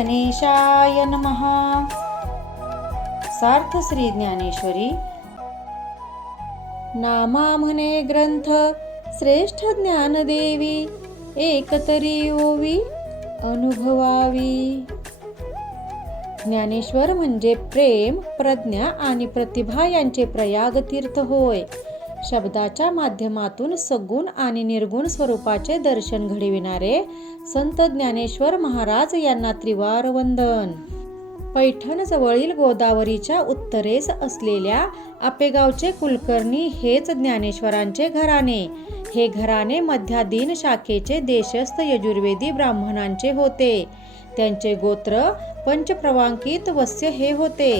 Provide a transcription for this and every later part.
गणेशाय नमः. सार्थ श्री ज्ञानेश्वरी. नामा म्हणे ग्रंथ श्रेष्ठ ज्ञानदेवी, एकतरी ओवी अनुभवावी. ज्ञानेश्वर म्हणजे प्रेम, प्रज्ञा आणि प्रतिभा यांचे प्रयाग तीर्थ होय. शब्दाच्या माध्यमातून सगुण आणि निर्गुण स्वरूपाचे दर्शन घडविणारे संत ज्ञानेश्वर महाराज यांना त्रिवार वंदन. पैठण जवळील गोदावरीच्या उत्तरेस असलेल्या आपेगावचे कुलकर्णी हेच ज्ञानेश्वरांचे घराणे. हे घराणे मध्याधीन शाखेचे देशस्थ यजुर्वेदी ब्राह्मणांचे होते. त्यांचे गोत्र पंचप्रवांकित वस्य हे होते.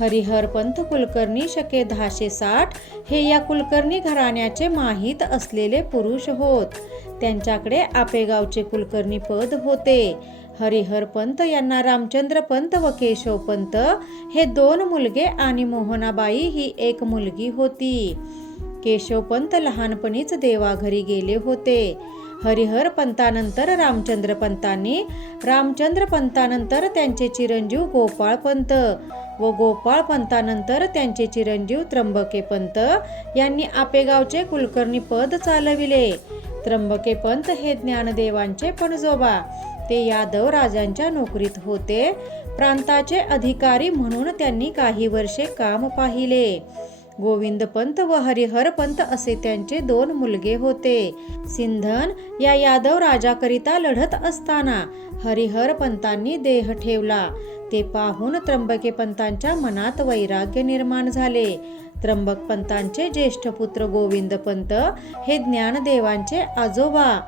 हरिहर पंत कुलकर्णी शके 1060 हे या कुलकर्णी घराण्याचे माहीत असलेले पुरुष होत. त्यांच्याकडे आपेगावचे कुलकर्णी पद होते. हरिहर पंत यांना रामचंद्र पंत व केशव पंत हे 2 मुलगे आणि मोहनाबाई ही 1 मुलगी होती. केशव पंत लहानपणीच देवाघरी गेले होते. हरिहर पंतानंतर रामचंद्र पंतांनी, रामचंद्र पंतानंतर त्यांचे चिरंजीव गोपाळ पंत व गोपाळ पंतानंतर त्यांचे चिरंजीव त्र्यंबके पंत यांनी आपेगावचे कुलकर्णी पद चालविले. त्र्यंबके पंत हे ज्ञानदेवांचे पणजोबा. ते यादव राजांच्या नोकरीत होते. प्रांताचे अधिकारी म्हणून त्यांनी काही वर्षे काम पाहिले. गोविंद पंत व हरिहर पंत असे त्यांचे 2 मुलगे होते. सिंधन या यादव राजाकरिता लढत असताना हरिहर पंतांनी देह ठेवला. ते पाहून त्र्यंबके पंतांच्या मनात वैराग्य निर्माण झाले. त्र्यंबक पंतांचे ज्येष्ठ पुत्र गोविंद पंत हे ज्ञानदेवांचे आजोबा.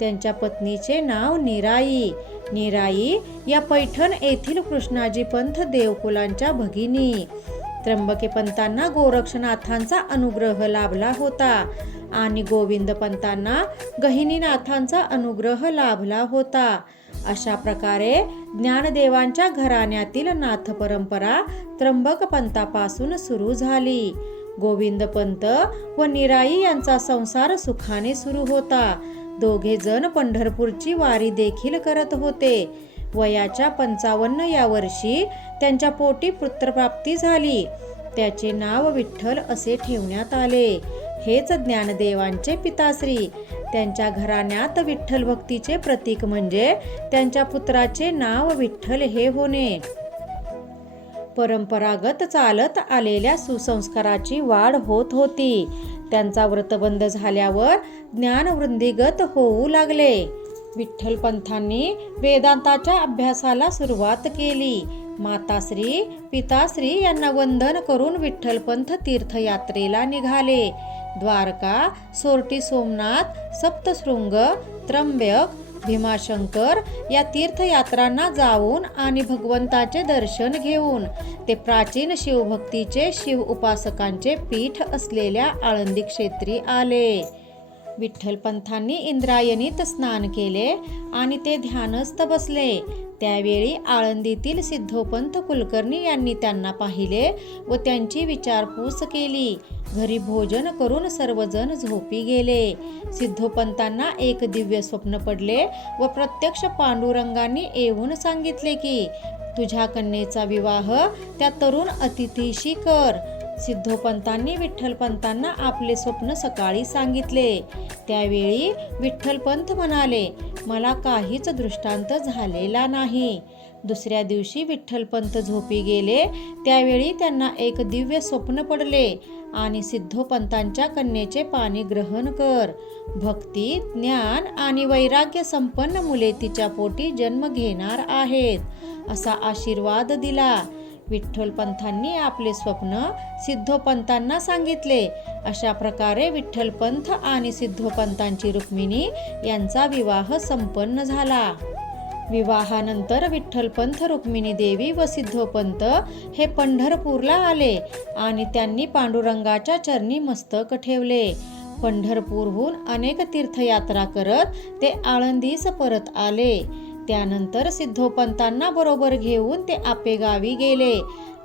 त्यांच्या पत्नीचे नाव निराई. निराई या पैठण येथील कृष्णाजी पंत देवकुलांच्या भगिनी. त्र्यंबके पंतांना गोरक्षनाथांचा अनुग्रह लाभला होता आणि गोविंद पंतांना गहिनीनाथांचा अनुग्रह लाभला होता. अशा प्रकारे ज्ञानदेवांच्या घराण्यातील नाथ परंपरा त्र्यंबक पंतापासून सुरू झाली. गोविंद पंत व निराई यांचा संसार सुखाने सुरू होता. दोघे जण पंढरपूरची वारी देखील करत होते. वयाच्या 55 या वर्षी त्यांच्या पोटी पुत्रप्राप्ती झाली. त्याचे नाव विठ्ठल असे ठेवण्यात आले. हेच ज्ञानदेवांचे पिताश्री. त्यांच्या घराण्यात विठ्ठल भक्तीचे प्रतीक म्हणजे त्यांच्या पुत्राचे नाव विठ्ठल हे होणे. परंपरागत चालत आलेल्या सुसंस्काराची वाढ होत होती. त्यांचा व्रतबंध झाल्यावर ज्ञान वृद्धिगत होऊ लागले. विठ्ठल पंथांनी वेदांताच्या अभ्यासाला सुरुवात केली. माताश्री पिताश्री यांना वंदन करून विठ्ठलपंथ तीर्थयात्रेला निघाले. द्वारका, सोरटी सोमनाथ, सप्तशृंग, त्र्यंबक, भीमाशंकर या तीर्थयात्रांना जाऊन आणि भगवंताचे दर्शन घेऊन ते प्राचीन शिवभक्तीचे शिव उपासकांचे पीठ असलेल्या आळंदी क्षेत्री आले. विठ्ठलपंथांनी इंद्रायणीत स्नान केले आणि ते ध्यानस्थ बसले. त्यावेळी आळंदीतील सिद्धोपंत कुलकर्णी यांनी त्यांना पाहिले व त्यांची विचारपूस केली. घरी भोजन करून सर्वजण झोपी गेले. सिद्धोपंतांना एक दिव्य स्वप्न पडले व प्रत्यक्ष पांडुरंगांनी येऊन सांगितले की तुझ्या कन्येचा विवाह त्या तरुण अतिथीशी कर. सिद्धोपंतांनी विठ्ठलपंतांना आपले स्वप्न सकाळी सांगितले. त्यावेळी विठ्ठलपंत म्हणाले, मला काहीच दृष्टांत झालेला नाही. दुसऱ्या दिवशी विठ्ठलपंत झोपी गेले. त्यावेळी त्यांना एक दिव्य स्वप्न पडले आणि सिद्धोपंतांच्या कन्येचे पाणी ग्रहण कर. भक्ती, ज्ञान आणि वैराग्य संपन्न मुले तिच्या पोटी जन्म घेणार आहेत असा आशीर्वाद दिला. विठ्ठलपंतांनी आपले स्वप्न सिद्धोपंतांना सांगितले. अशा प्रकारे विठ्ठलपंत आणि सिद्धोपंतांची रुक्मिणी यांचा विवाह संपन्न झाला. विवाहानंतर विठ्ठलपंत, रुक्मिणी देवी व सिद्धोपंत हे पंढरपूरला आले आणि त्यांनी पांडुरंगाच्या चरणी मस्तक ठेवले. पंढरपूरहून अनेक तीर्थयात्रा करत ते आळंदीस परत आले. त्यानंतर सिद्धोपंतांना बरोबर घेऊन ते आपेगावी गेले.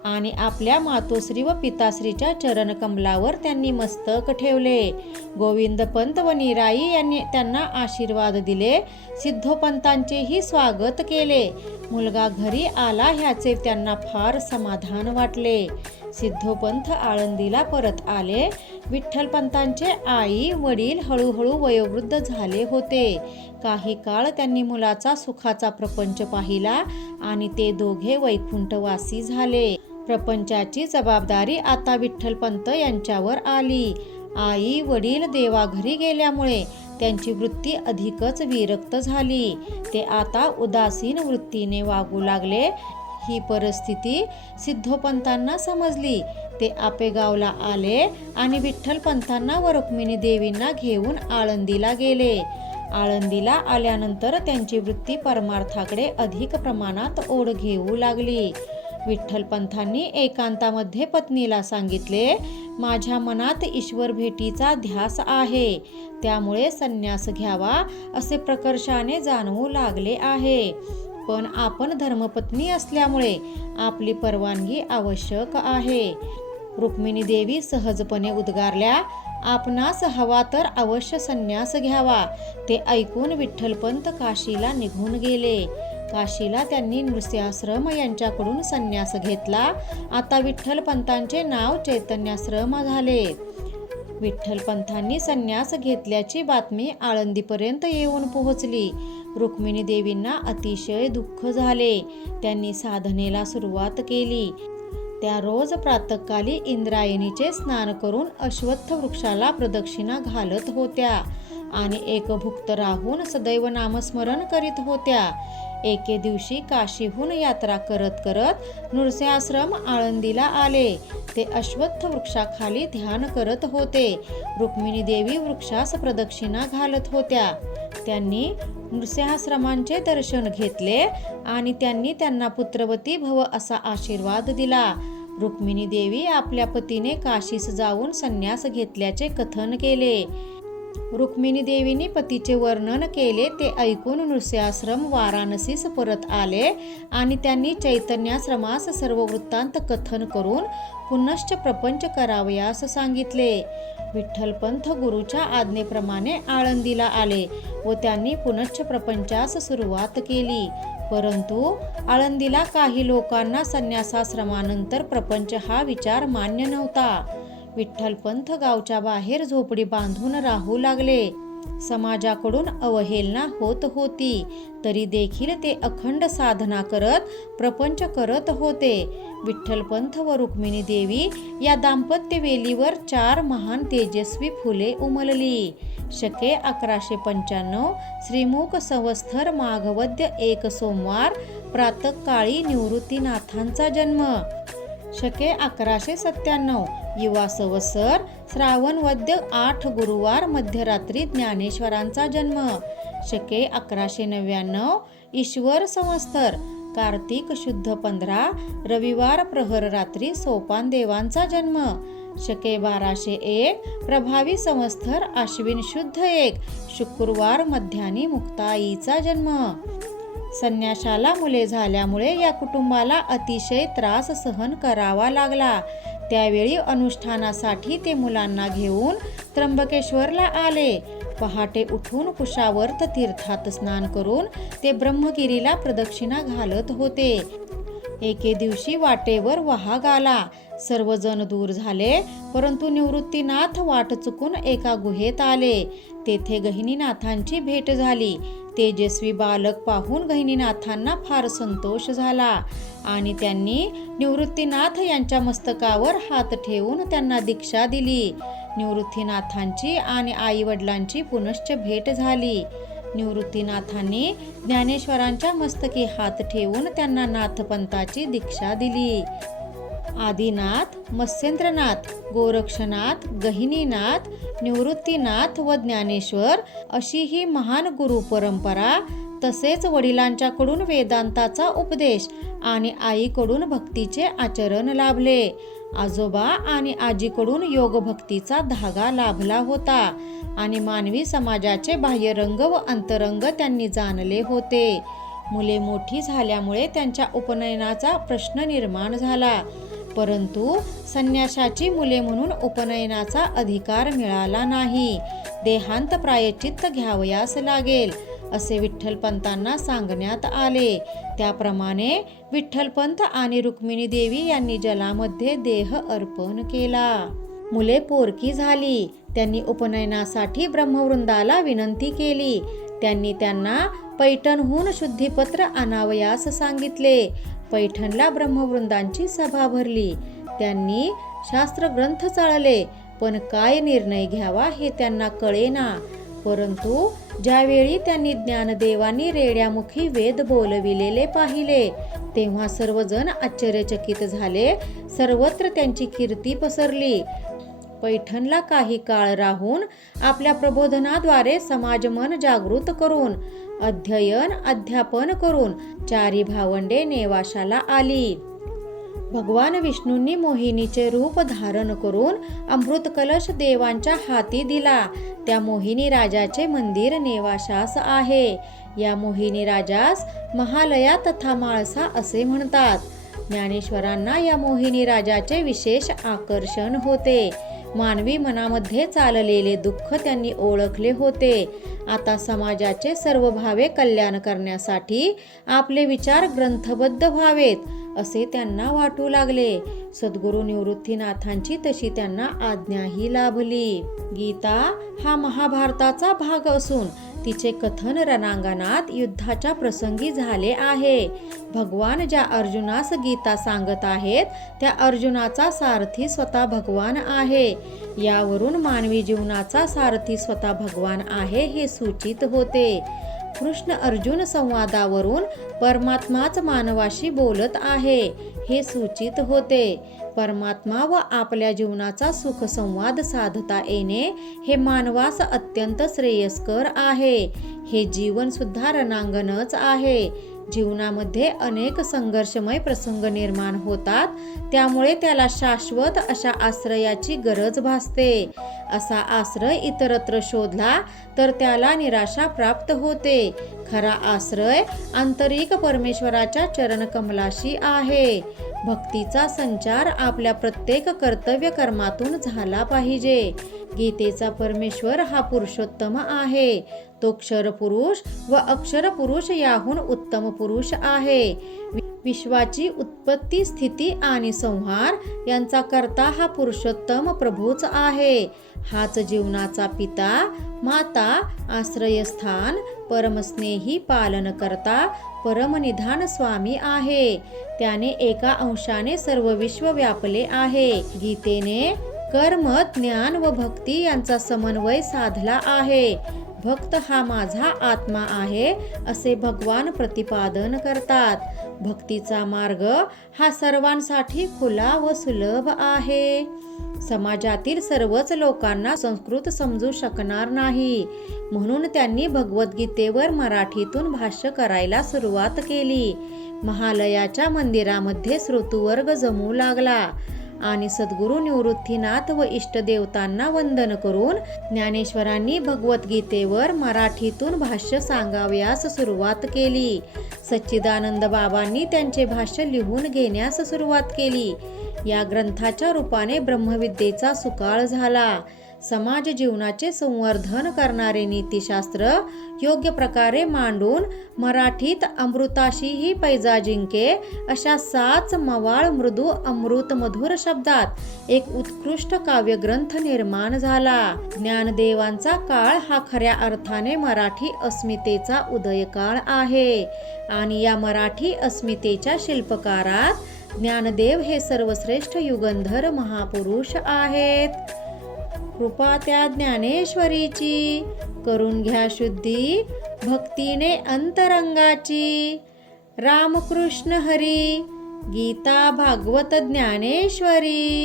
आणि आपल्या मातोश्री व पिताश्रीच्या चरणकमलावर त्यांनी मस्तक ठेवले. गोविंदपंत व नीराई यांनी त्यांना आशीर्वाद दिले. सिद्धोपंतांचेही स्वागत केले. मुलगा घरी आला ह्याचे त्यांना फार समाधान वाटले. सिद्धोपंत आळंदीला परत आले. विठ्ठलपंतांचे आई वडील हळूहळू वयोवृद्ध झाले होते. काही काळ त्यांनी मुलाचा सुखाचा प्रपंच पाहिला आणि ते दोघे वैकुंठवासी झाले. प्रपंचाची जबाबदारी आता विठ्ठलपंत यांच्यावर आली. आई वडील देवाघरी गेल्यामुळे त्यांची वृत्ती अधिकच विरक्त झाली. ते आता उदासीन वृत्तीने वागू लागले. ही परिस्थिती सिद्धोपंतांना समजली. ते आपेगावला आले आणि विठ्ठलपंतांना व रुक्मिणी देवींना घेऊन आळंदीला गेले. आळंदीला आल्यानंतर त्यांची वृत्ती परमार्थाकडे अधिक प्रमाणात ओढ घेऊ लागली. विठ्ठलपंतांनी एकांतामध्ये पत्नीला सांगितले, माझ्या मनात ईश्वर भेटीचा ध्यास आहे, त्यामुळे संन्यास घ्यावा असे प्रकर्षाने जाणवू लागले आहे. पण आपण धर्मपत्नी असल्यामुळे आपली परवानगी आवश्यक आहे. रुक्मिणी देवी सहजपणे उद्गारल्या, आपणास हवा तर अवश्य संन्यास घ्यावा. ते ऐकून विठ्ठलपंत काशीला निघून गेले. काशीला त्यांनी नृसिंहाश्रम यांच्याकडून संन्यास घेतला. आता विठ्ठलपंतांचे नाव चैतन्याश्रम झाले. विठ्ठलपंतांनी संन्यास घेतल्याची बातमी आळंदीपर्यंत येऊन पोहोचली. रुक्मिणी देवींना अतिशय दुःख झाले. त्यांनी साधनेला सुरुवात केली. त्या रोज प्रातःकाली इंद्रायणीचे स्नान करून अश्वत्थ वृक्षाला प्रदक्षिणा घालत होत्या आणि एकभुक्त राहून सदैव नामस्मरण करीत होत्या. एके दिवशी काशीहून यात्रा करत करत नृसिंहाश्रम आळंदीला आले. ते अश्वत्थ वृक्षाखाली ध्यान करत होते. रुक्मिणी देवी वृक्षास प्रदक्षिणा घालत होत्या. त्यांनी नृसिंहाश्रमांचे दर्शन घेतले आणि त्यांनी त्यांना पुत्रवती भव असा आशीर्वाद दिला. रुक्मिणी देवी आपल्या पतीने काशीस जाऊन संन्यास घेतल्याचे कथन केले. रुक्मिणी देवीने पतीचे वर्णन केले. ते ऐकून नृसिंहाश्रम वाराणसीस परत आले आणि त्यांनी चैतन्याश्रमास सर्व वृत्तांत कथन करून पुनश्च प्रपंच करावयास सांगितले. विठ्ठलपंत गुरुच्या आज्ञेप्रमाणे आळंदीला आले व त्यांनी पुनश्च प्रपंचास सुरुवात केली. परंतु आळंदीला काही लोकांना संन्यासाश्रमानंतर प्रपंच हा विचार मान्य नव्हता. विठ्ठलपंत गावच्या बाहेर झोपडी बांधून राहू लागले. समाजाकडून अवहेलना होत होती, तरी देखील ते अखंड साधना करत प्रपंच करत होते. विठ्ठलपंत व रुक्मिणी देवी या दाम्पत्य वेलीवर 4 महान तेजस्वी फुले उमलली. शके 1195 श्रीमुख संवत्सर माघवद्य 1 सोमवार प्रातःकाळी निवृत्तीनाथांचा जन्म. शके 1197 युवा संवत्सर श्रावण वद्य 8 गुरुवार मध्यरात्री ज्ञानेश्वरांचा जन्म. शके 1199 ईश्वर संवत्सर कार्तिक शुद्ध 15 रविवार प्रहर रात्री सोपान देवांचा जन्म. शके 1201 प्रभावी संवत्सर आश्विन शुद्ध 1 शुक्रवार मध्यानी मुक्ताईचा जन्म. संन्याशाला मुले झाल्यामुळे या कुटुंबाला अतिशय त्रास सहन करावा लागला. त्यावेळी अनुष्ठानासाठी ते मुलांना घेऊन त्र्यंबकेश्वरला आले. पहाटे उठून कुशावर्त तीर्थात स्नान करून ते ब्रह्मगिरीला प्रदक्षिणा घालत होते. एके दिवशी वाटेवर वाघ आला. सर्वजण दूर झाले, परंतु निवृत्तीनाथ वाट चुकून एका गुहेत आले. तेथे गहिनीनाथांची भेट झाली. तेजस्वी बालक पाहून गहिनीनाथांना फार संतोष झाला आणि त्यांनी निवृत्तीनाथ यांच्या मस्तकावर हात ठेवून त्यांना दीक्षा दिली. निवृत्तीनाथांची आणि आई वडिलांची पुनश्च भेट झाली. निवृत्तीनाथांनी ज्ञानेश्वरांच्या मस्तकी हात ठेवून त्यांना नाथपंथाची दीक्षा दिली. आदिनाथ, मत्स्येंद्रनाथ, गोरक्षनाथ, गहिनीनाथ, निवृत्तीनाथ व ज्ञानेश्वर अशी ही महान गुरु परंपरा, तसेच वडिलांच्याकडून वेदांताचा उपदेश आणि आईकडून भक्तीचे आचरण लाभले. आजोबा आणि आजीकडून योग भक्तीचा धागा लाभला होता आणि मानवी समाजाचे बाह्यरंग व अंतरंग त्यांनी जाणले होते. मुले मोठी झाल्यामुळे त्यांच्या उपनयनाचा प्रश्न निर्माण झाला. परंतु संन्याशाची मुले म्हणून उपनयनाचा अधिकार मिळाला नाही. देहांत प्रायश्चित्त घ्यावयास लागेल असे विठ्ठलपंतांना सांगण्यात आले. त्याप्रमाणे विठ्ठलपंत आणि रुक्मिणी देवी यांनी जलामध्ये देह अर्पण केला. मुले पोरकी झाली. त्यांनी उपनयनासाठी ब्रह्मवृंदाला विनंती केली. त्यांनी त्यांना पैठणहून शुद्धीपत्र आणावयास सांगितले. पैठणला ब्रह्मवृंदांची सभा भरली. त्यांनी शास्त्रग्रंथ चाळले, पण काय निर्णय घ्यावा हे त्यांना कळेना. परंतु ज्यावेळी त्यांनी ज्ञानदेवांनी रेड्यामुखी वेद बोलविलेले पाहिले, तेव्हा सर्वजण आश्चर्यचकित झाले. सर्वत्र त्यांची कीर्ती पसरली. पैठणला काही काळ राहून आपल्या प्रबोधनाद्वारे समाजमन जागृत करून अध्ययन अध्यापन करून 4 भावंडे नेवाशाला आली. भगवान विष्णूंनी मोहिनीचे रूप धारण करून अमृत कलश देवांच्या हाती दिला. त्या मोहिनी राजाचे मंदिर नेवाशास आहे. या मोहिनी राजास महालया तथा माळसा असे म्हणतात. ज्ञानेश्वरांना या मोहिनी राजाचे विशेष आकर्षण होते. मानवी मनामध्ये चाललेले दुःख त्यांनी ओळखले होते. आता समाजाचे सर्व भावे कल्याण करण्यासाठी आपले विचार ग्रंथबद्ध व्हावेत असे त्यांना वाटू लागले. सद्गुरू निवृत्तीनाथांची तशी त्यांना आज्ञाही लाभली. गीता हा महाभारताचा भाग असून तिचे कथन रणांगणात युद्धाच्या प्रसंगी झाले आहे. भगवान ज्या अर्जुनास गीता सांगत आहेत त्या अर्जुनाचा सारथी स्वतः भगवान आहे. यावरून मानवी जीवनाचा सारथी स्वतः भगवान आहे हे सूचित होते. कृष्ण अर्जुन संवादावरून परमात्माच मानवाशी बोलत आहे हे सूचित होते. परमात्मा व आपल्या जीवनाचा सुख संवाद साधता येणे हे मानवास अत्यंत श्रेयस्कर आहे. हे जीवन सुद्धा रणांगणच आहे. जीवनामध्ये अनेक संघर्षमय प्रसंग निर्माण होतात. त्यामुळे त्याला शाश्वत अशा आश्रयाची गरज भासते. असा आश्रय इतरत्र शोधला तर त्याला निराशा प्राप्त होते. खरा आश्रय आंतरिक परमेश्वराच्या चरणकमलाशी आहे. भक्तीचा संचार आपल्या प्रत्येक कर्तव्य कर्मातून झाला पाहिजे. गीतेचा परमेश्वर हा पुरुषोत्तम आहे. तो क्षर पुरुष व अक्षर पुरुष याहून उत्तम पुरुष आहे. विश्वाची उत्पत्ती स्थिती आणि संहार यांचा करता हा पुरुषोत्तम प्रभूच आहे. हाच जीवनाचा पिता माता आश्रयस्थान परमस्नेही पालनकर्ता परमनिधान स्वामी आहे. त्याने एका अंशाने सर्व विश्व व्यापले आहे. गीतेने कर्म ज्ञान व भक्ती यांचा समन्वय साधला आहे. भक्त हा माझा आत्मा आहे असे भगवान प्रतिपादन करतात. भक्तीचा मार्ग हा सर्वांसाठी खुला व सुलभ आहे. समाजातील सर्वच लोकांना संस्कृत समजू शकणार नाही, म्हणून त्यांनी भगवद्गीतेवर मराठीतून भाष्य करायला सुरुवात केली. महालयाच्या मंदिरामध्ये श्रोतृवर्ग जमू लागला आणि सद्गुरू निवृत्तीनाथ व इष्टदेवतांना वंदन करून ज्ञानेश्वरांनी भगवद्गीतेवर मराठीतून भाष्य सांगावयास सुरुवात केली. सच्चिदानंद बाबांनी त्यांचे भाष्य लिहून घेण्यास सुरुवात केली. या ग्रंथाच्या रूपाने ब्रह्मविद्येचा सुकाळ झाला. समाज जीवनाचे संवर्धन करणारे नीतिशास्त्र योग्य प्रकारे मांडून मराठीत अमृताशीही पैजा जिंके अशा 7 मवाळ मृदू अमृत मधुर शब्दात एक उत्कृष्ट काव्यग्रंथ निर्माण झाला. ज्ञानदेवांचा काळ हा खऱ्या अर्थाने मराठी अस्मितेचा उदयकाळ आहे आणि या मराठी अस्मितेच्या शिल्पकारात ज्ञानदेव हे सर्वश्रेष्ठ युगंधर महापुरुष आहेत. कृपा त्या ज्ञानेश्वरीची करून घ्या शुद्धी भक्तीने अंतरंगाची. रामकृष्ण हरी. गीता भागवत ज्ञानेश्वरी.